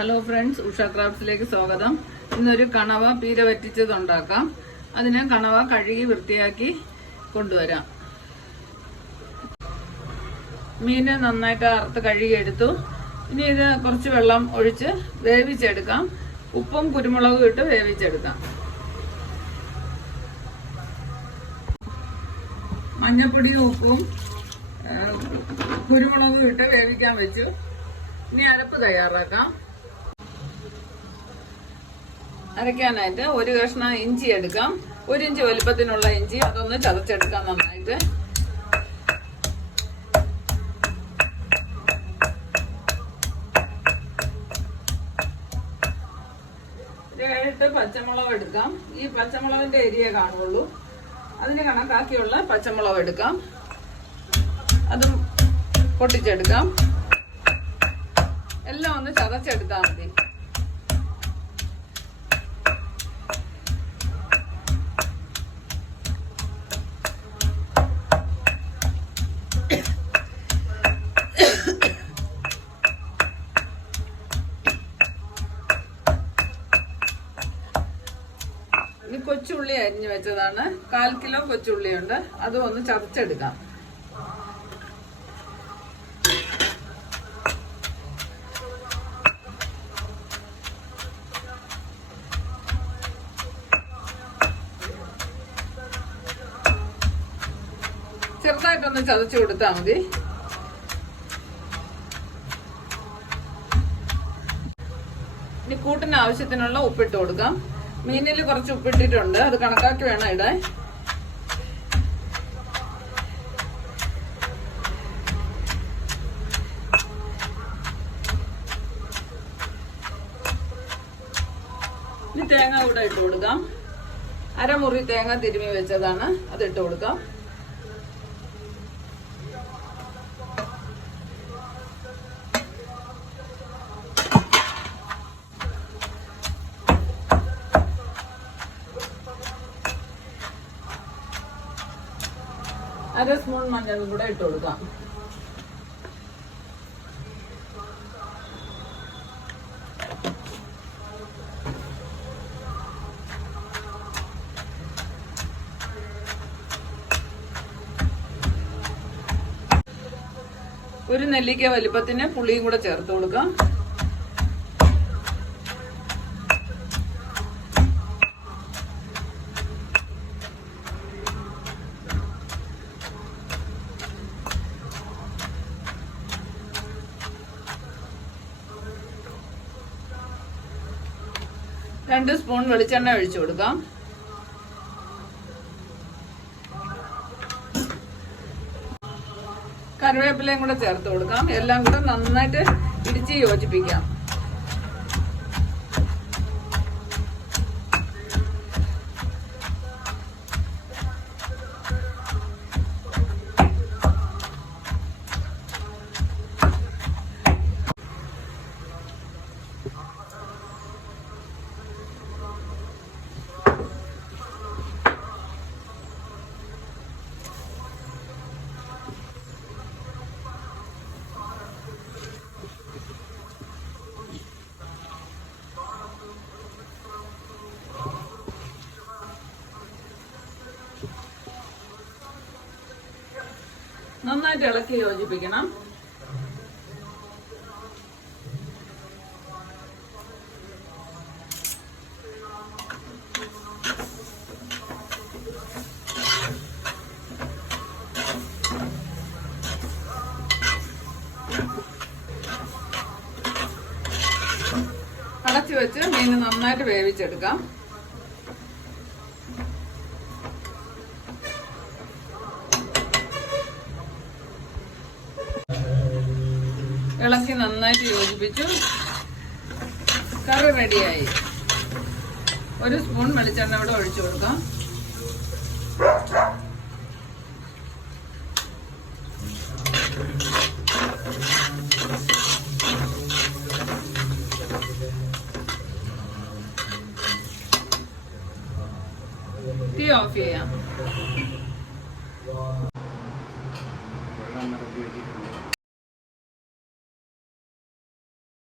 Hello friends Usha ക്രാഫ്റ്റ്സിലേക്ക് സ്വാഗതം. ഇന്നൊരു കണവ പീര വറ്റിച്ചത് ഉണ്ടാക്കാം അതിന് കണവ കഴുകി വൃത്തിയാക്കി കൊണ്ടുവരാം. മീന് നന്നായിട്ട് അറുത്ത് കഴുകിയെടുത്തു. ഇനി ഇത് കുറച്ച് വെള്ളം ഒഴിച്ച് വേവിച്ചെടുക്കാം. ഉപ്പും കുരുമുളകും ഇട്ട് വേവിച്ചെടുക്കാം. മഞ്ഞപ്പൊടിയും ഉപ്പും കുരുമുളകും ഇട്ട് വേവിക്കാൻ വെച്ചു. ഇനി അരപ്പ് തയ്യാറാക്കാം. അരയ്ക്കാനായിട്ട് ഒരു കഷ്ണം ഇഞ്ചി എടുക്കാം. ഒരു ഇഞ്ച് വലുപ്പത്തിനുള്ള ഇഞ്ചി അതൊന്ന് ചതച്ചെടുക്കാം നന്നായിട്ട്. പച്ചമുളക് എടുക്കാം. ഈ പച്ചമുളകിന്റെ എരിയ കാണുള്ളൂ. അതിന് കണക്കാക്കിയുള്ള പച്ചമുളക് എടുക്കാം. അതും പൊട്ടിച്ചെടുക്കാം. എല്ലാം ഒന്ന് ചതച്ചെടുത്താൽ മതി. ഇത് കൊച്ചുള്ളി അരിഞ്ഞു വെച്ചതാണ്. കാൽ കിലോ കൊച്ചുള്ളിയുണ്ട്. അതും ഒന്ന് ചതച്ചെടുക്കാം. ചെറുതായിട്ടൊന്ന് ചതച്ചു കൊടുത്താൽ മതി. ഇനി കൂട്ടിന് ആവശ്യത്തിനുള്ള ഉപ്പിട്ട് കൊടുക്കാം. മീനിൽ കുറച്ച് ഉപ്പിട്ടിട്ടുണ്ട്. അത് കണക്കാക്കി വേണം ഇടാൻ. തേങ്ങ കൂടെ ഇട്ട് കൊടുക്കാം. അരമുറി തേങ്ങ തിരുമി വെച്ചതാണ്. അത് ഇട്ട് കൊടുക്കാം. അര സ്പൂൺ മഞ്ഞളും കൂടെ ഇട്ട് കൊടുക്കാം. ഒരു നെല്ലിക്ക വലിപ്പത്തിന് പുളിയും കൂടെ ചേർത്ത് കൊടുക്കാം. രണ്ട് സ്പൂൺ വെളിച്ചെണ്ണ ഒഴിച്ചു കൊടുക്കാം. കറിവേപ്പിലയും കൂടെ ചേർത്ത് കൊടുക്കാം. എല്ലാം കൂടെ നന്നായിട്ട് ഇടിച്ച് യോജിപ്പിക്കാം. നന്നായിട്ട് ഇളക്കി യോജിപ്പിക്കണം. അടച്ചു വെച്ച് മീൻ നന്നായിട്ട് വേവിച്ചെടുക്കാം. ഇളക്കി നന്നായിട്ട് യോജിപ്പിച്ചു. കറി റെഡിയായി. ഒരു സ്പൂൺ വെളിച്ചെണ്ണ ഇവിടെ ഒഴിച്ചു കൊടുക്കാം. തീ ഓഫ് ചെയ്യാം. വെള്ളം നിറക്കി വെച്ചിട്ടുണ്ട്.